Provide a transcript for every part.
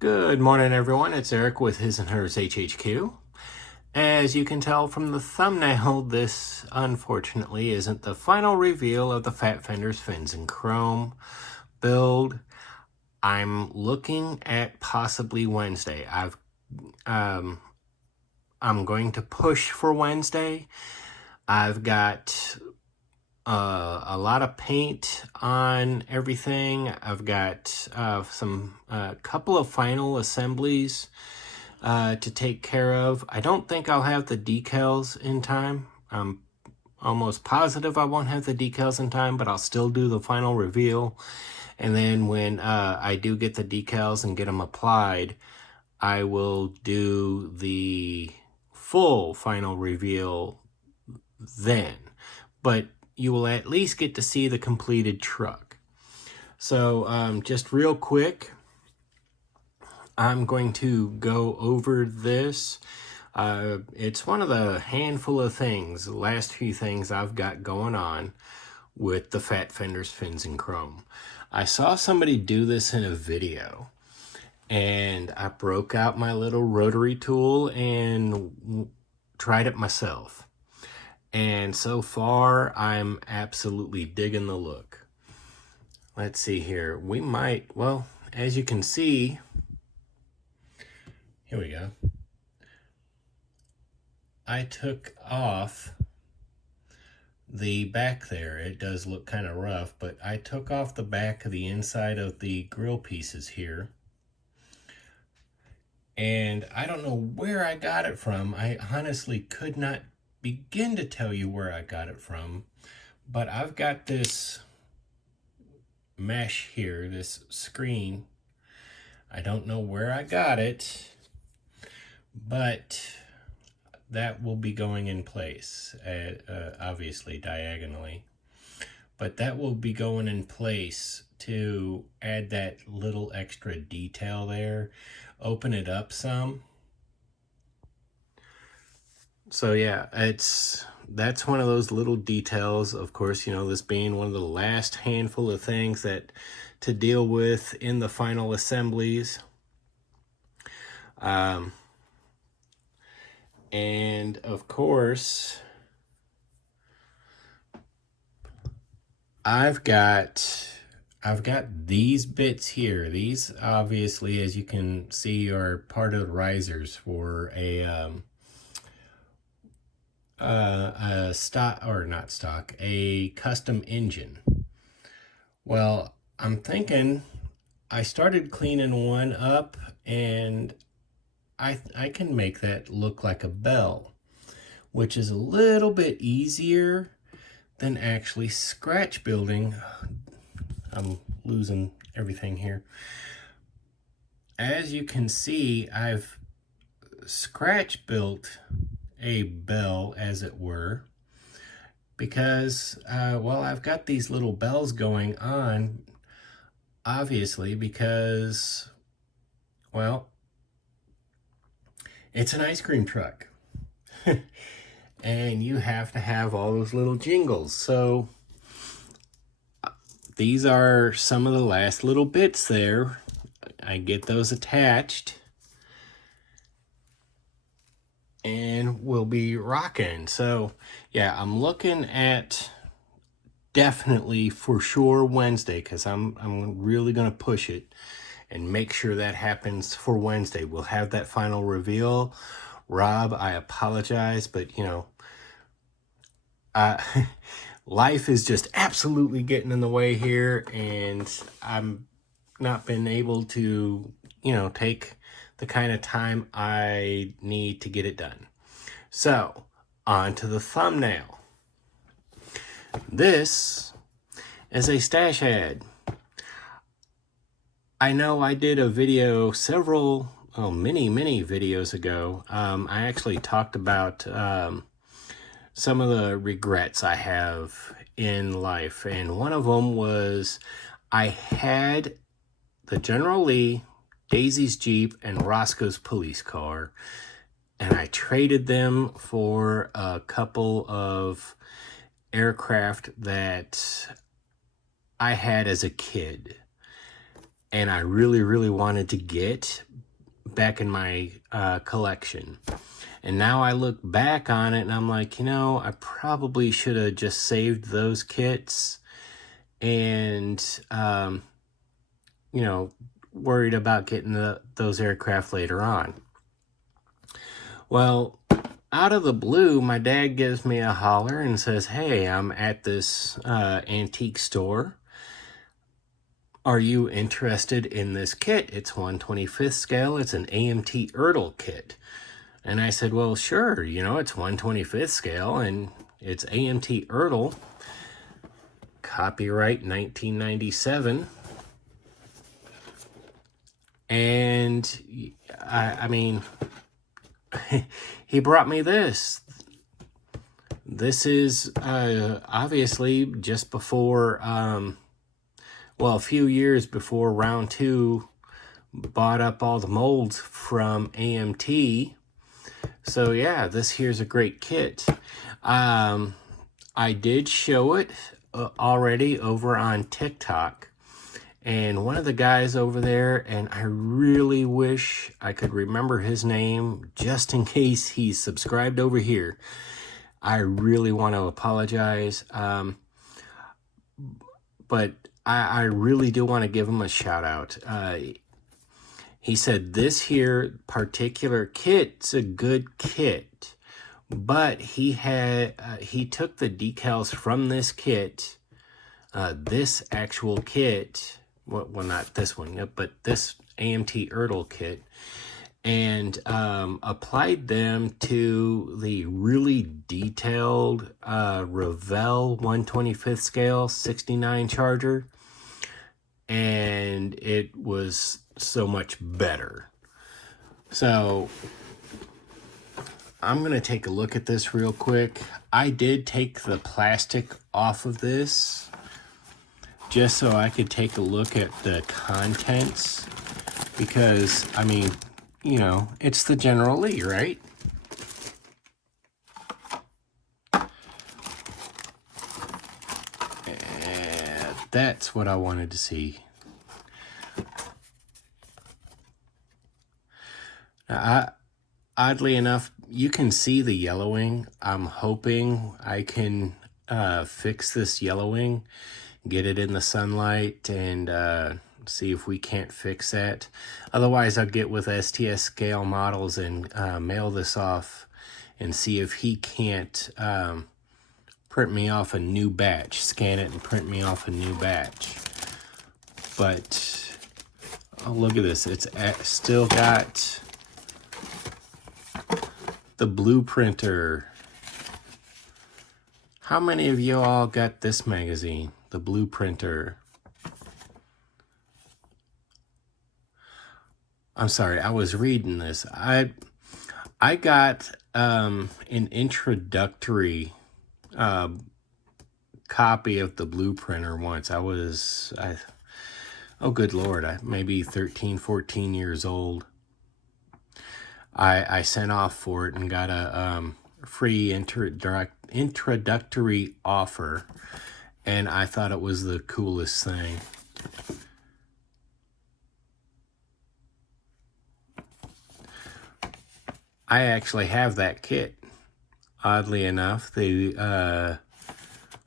Good morning, everyone. It's Eric with His&Hers HHQ. As you can tell from the thumbnail, this unfortunately isn't the final reveal of the Fat Fenders Fins and Chrome build. I'm looking at possibly Wednesday. I'm going to push for Wednesday. I've got a lot of paint on everything. I've got some couple of final assemblies to take care of. I don't think I'll have the decals in time. I'm almost positive I won't have the decals in time, but I'll still do the final reveal. And then when I do get the decals and get them applied, I will do the full final reveal then. But you will at least get to see the completed truck. So just real quick, I'm going to go over this. It's one of the handful of things, the last few things I've got going on with the Fat Fenders Fins and Chrome. I saw somebody do this in a video, and I broke out my little rotary tool and tried it myself. And so far, I'm absolutely digging the look. Let's see here. We might, well, as you can see, here we go. I took off the back there. It does look kind of rough, but I took off the back of the inside of the grill pieces here. And I don't know where I got it from. I honestly could not begin to tell you where I got it from, but I've got this mesh here, this screen. I don't know where I got it, but that will be going in place, obviously diagonally, but that will be going in place to add that little extra detail there, open it up some. So yeah, that's one of those little details. Of course, you know, this being one of the last handful of things that to deal with in the final assemblies. And of course, I've got these bits here. These obviously, as you can see, are part of the risers for a stock, or not stock, a custom engine. Well, I'm thinking I started cleaning one up, and I can make that look like a bell, which is a little bit easier than actually scratch building. I'm losing everything here. As you can see, I've scratch built a bell, as it were, because well, I've got these little bells going on, obviously, because, well, it's an ice cream truck. And you have to have all those little jingles. So these are some of the last little bits there. I get those attached, and we'll be rocking. So yeah, I'm looking at definitely for sure Wednesday, because I'm really gonna push it and make sure that happens for Wednesday. We'll have that final reveal. Rob, I apologize, but you know, life is just absolutely getting in the way here, and I'm not been able to, you know, take the kind of time I need to get it done. So, on to the thumbnail. This is a stash ad. I know I did a video many videos ago. I actually talked about some of the regrets I have in life, and one of them was I had the General Lee, Daisy's Jeep, and Roscoe's police car, and I traded them for a couple of aircraft that I had as a kid, and I really wanted to get, back in my collection. And now I look back on it and I'm like, you know, I probably should have just saved those kits and, you know, worried about getting those aircraft later on. Well, out of the blue, my dad gives me a holler and says, hey, I'm at this antique store. Are you interested in this kit? It's 1/25th scale. It's an AMT ERTL kit. And I said, well, sure, you know, it's 1/25th scale and it's AMT ERTL. Copyright 1997. And I mean, he brought me this. This is obviously just before, well, a few years before Round 2 bought up all the molds from AMT. So yeah, this here's a great kit. I did show it already over on TikTok. And one of the guys over there, and I really wish I could remember his name just in case he's subscribed over here. I really want to apologize. But I really do want to give him a shout out. He said this here particular kit's a good kit, but he took the decals from this kit, this actual kit, well, not this one, but this AMT ERTL kit, and applied them to the really detailed Revell 1/25th scale 69 Charger, and it was so much better. So I'm going to take a look at this real quick. I did take the plastic off of this just so I could take a look at the contents, because, I mean, you know, it's the General Lee, right? And that's what I wanted to see. Now, oddly enough, you can see the yellowing. I'm hoping I can fix this yellowing, get it in the sunlight, and see if we can't fix that. Otherwise, I'll get with STS Scale Models and mail this off and see if he can't print me off a new batch, scan it and print me off a new batch. But, oh, look at this. It's still got the blue printer. How many of you all got this magazine, the blue printer? I'm sorry, I was reading this. I got an introductory copy of the blue printer once. Oh good Lord, maybe 13, 14 years old. I sent off for it and got a free introductory offer, and I thought it was the coolest thing. I actually have that kit, oddly enough. The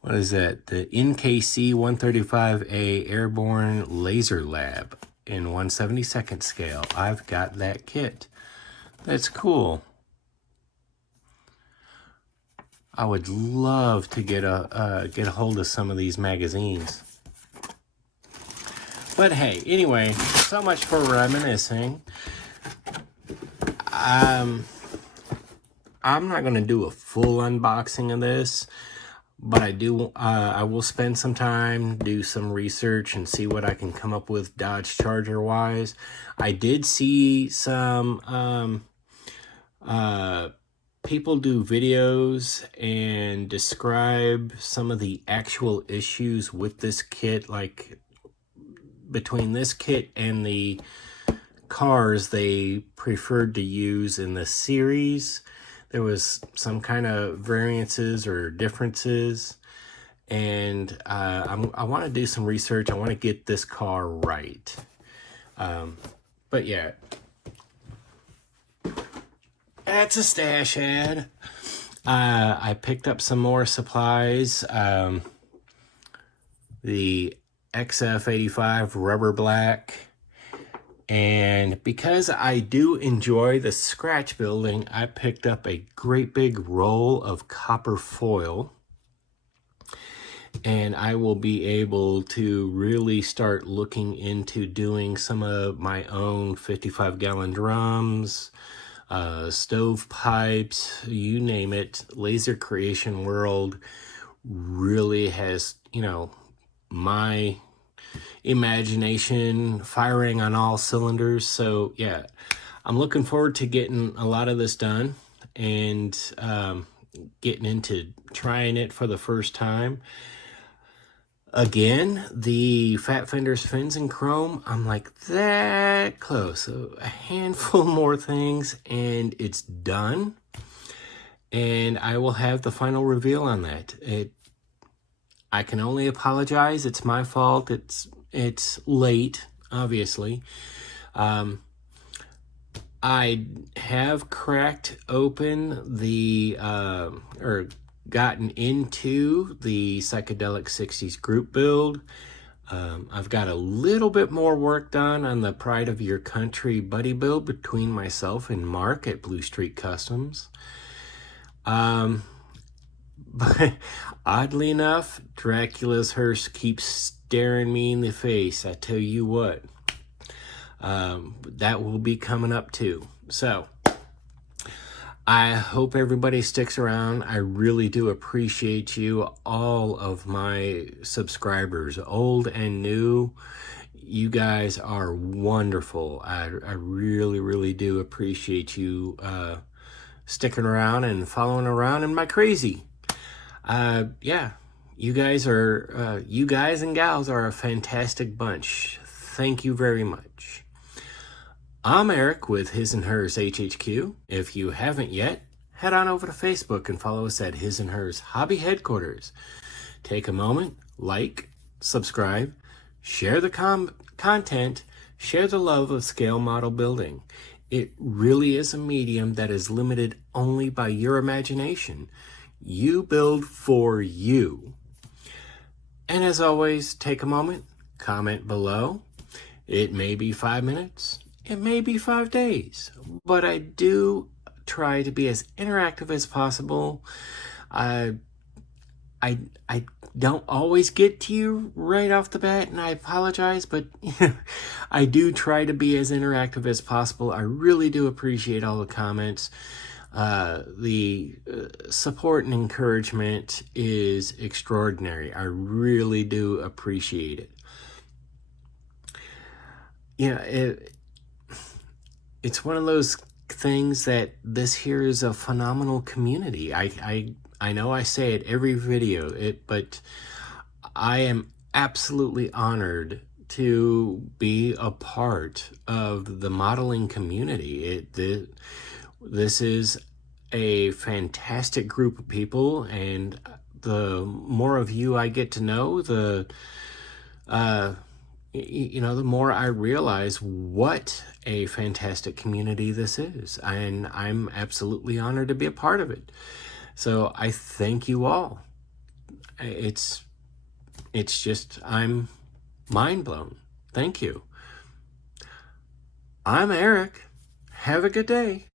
what is that? The NKC 135A Airborne Laser Lab in 1/72nd scale. I've got that kit. That's cool. I would love to get a hold of some of these magazines. But hey, anyway, so much for reminiscing. I'm not going to do a full unboxing of this, but I will spend some time, do some research, and see what I can come up with Dodge Charger wise. I did see some people do videos and describe some of the actual issues with this kit, like between this kit and the cars they preferred to use in the series. There was some kind of variances or differences, and I want to do some research. I want to get this car right. But yeah, That's a stash ad. I picked up some more supplies. The XF85 Rubber Black. And because I do enjoy the scratch building, I picked up a great big roll of copper foil. And I will be able to really start looking into doing some of my own 55-gallon drums, stove pipes, you name it. Laser Creation World really has, my imagination firing on all cylinders. So yeah, I'm looking forward to getting a lot of this done and getting into trying it for the first time. Again, the Fat Fenders fins in chrome, I'm like that close. So a handful more things and it's done. And I will have the final reveal on that. I can only apologize. It's my fault. It's late, obviously. I have cracked open the or gotten into the Psychedelic 60s group build. I've got a little bit more work done on the Pride of Your Country buddy build between myself and Mark at Blue Street Customs. But oddly enough, Dracula's hearse keeps staring me in the face. I tell you what, that will be coming up too. So I hope everybody sticks around. I really do appreciate you, all of my subscribers, old and new. You guys are wonderful. I really, really do appreciate you sticking around and following around in my crazy. Yeah, you guys and gals are a fantastic bunch. Thank you very much. I'm Eric with His&Hers HHQ. If you haven't yet, head on over to Facebook and follow us at His&Hers Hobby Headquarters. Take a moment, like, subscribe, share the content, share the love of scale model building. It really is a medium that is limited only by your imagination. You build for you. And as always, take a moment, comment below. It may be 5 minutes, it may be 5 days, but I do try to be as interactive as possible. I don't always get to you right off the bat, and I apologize, but I do try to be as interactive as possible. I really do appreciate all the comments. The support and encouragement is extraordinary. I really do appreciate it. It's one of those things that this here is a phenomenal community. I know I say it every video, but I am absolutely honored to be a part of the modeling community. This is a fantastic group of people, and the more of you I get to know, the more I realize what a fantastic community this is, and I'm absolutely honored to be a part of it. So I thank you all. It's just, I'm mind blown. Thank you. I'm Eric. Have a good day.